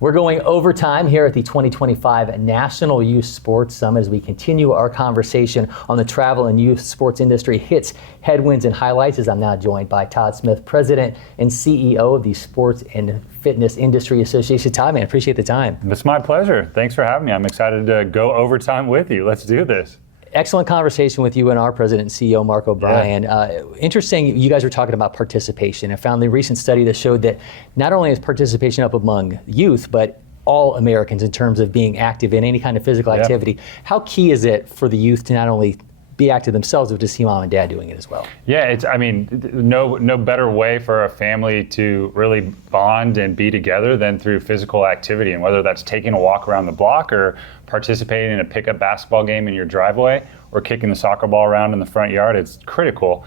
We're going overtime here at the 2025 National Youth Sports Summit as we continue our conversation on the travel and youth sports industry hits, headwinds, and highlights. As I'm now joined by Todd Smith, President and CEO of the Sports and Fitness Industry Association. Todd, man, appreciate the time. It's my pleasure. Thanks for having me. I'm excited to go overtime with you. Let's do this. Excellent conversation with you and our president and CEO, Mark O'Brien. Yeah. Interesting, you guys were talking about participation. I found the recent study that showed that not only is participation up among youth, but all Americans in terms of being active in any kind of physical activity. How key is it for the youth to not only be active themselves, but to see mom and dad doing it as well? Yeah, no better way for a family to really bond and be together than through physical activity. And whether that's taking a walk around the block or participating in a pickup basketball game in your driveway or kicking the soccer ball around in the front yard, it's critical.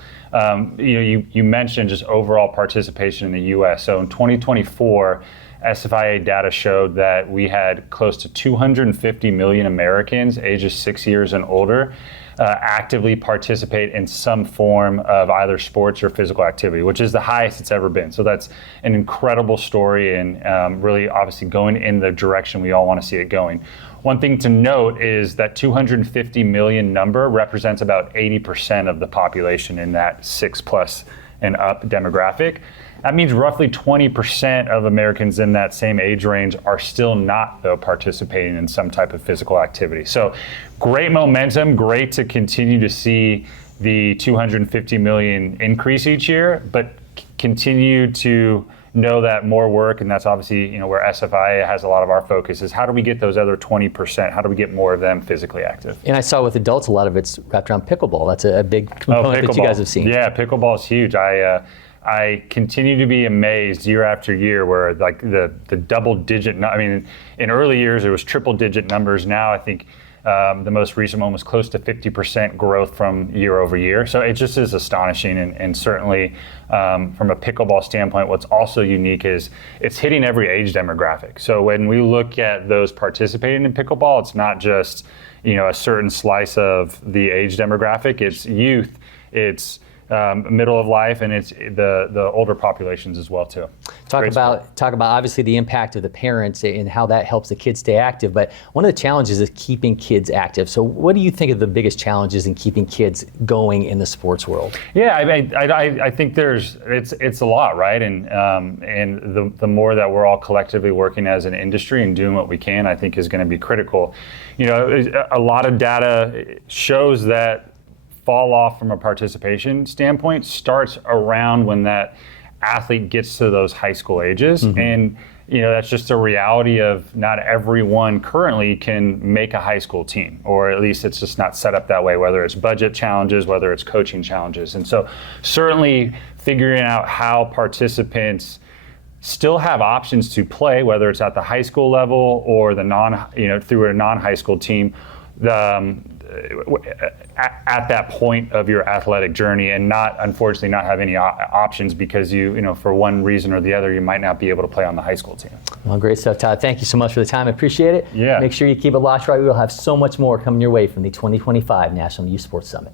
You mentioned just overall participation in the U.S. So in 2024, SFIA data showed that we had close to 250 million Americans ages 6 years and older actively participate in some form of either sports or physical activity, which is the highest it's ever been. So that's an incredible story and really obviously going in the direction we all want to see it going. One thing to note is that 250 million number represents about 80% of the population in that 6+ and up demographic. That means roughly 20% of Americans in that same age range are still not, though, participating in some type of physical activity. So great momentum, great to continue to see the 250 million increase each year, but continue to know that more work, and that's obviously where SFIA has a lot of our focus, is how do we get those other 20%? How do we get more of them physically active? And I saw with adults, a lot of it's wrapped around pickleball. That's a big component that you guys have seen. Yeah, pickleball is huge. I continue to be amazed year after year where like the double digit, in early years it was triple digit numbers. Now I think the most recent one was close to 50% growth from year over year. So it just is astonishing. And certainly from a pickleball standpoint, what's also unique is it's hitting every age demographic. So when we look at those participating in pickleball, it's not just a certain slice of the age demographic. It's youth, it's middle of life, and it's the older populations as well too. Talk about obviously the impact of the parents and how that helps the kids stay active, but one of the challenges is keeping kids active. So what do you think are the biggest challenges in keeping kids going in the sports world? Yeah, I think it's a lot, right? And the more that we're all collectively working as an industry and doing what we can, I think is going to be critical. A lot of data shows that fall off from a participation standpoint starts around when that athlete gets to those high school ages. Mm-hmm. And that's just a reality of not everyone currently can make a high school team, or at least it's just not set up that way, whether it's budget challenges, whether it's coaching challenges. And so certainly figuring out how participants still have options to play, whether it's at the high school level or the through a non-high school team, at that point of your athletic journey, and unfortunately not have any options because for one reason or the other, you might not be able to play on the high school team. Well, great stuff, Todd. Thank you so much for the time. I appreciate it. Yeah. Make sure you keep it locked right. We will have so much more coming your way from the 2025 National Youth Sports Summit.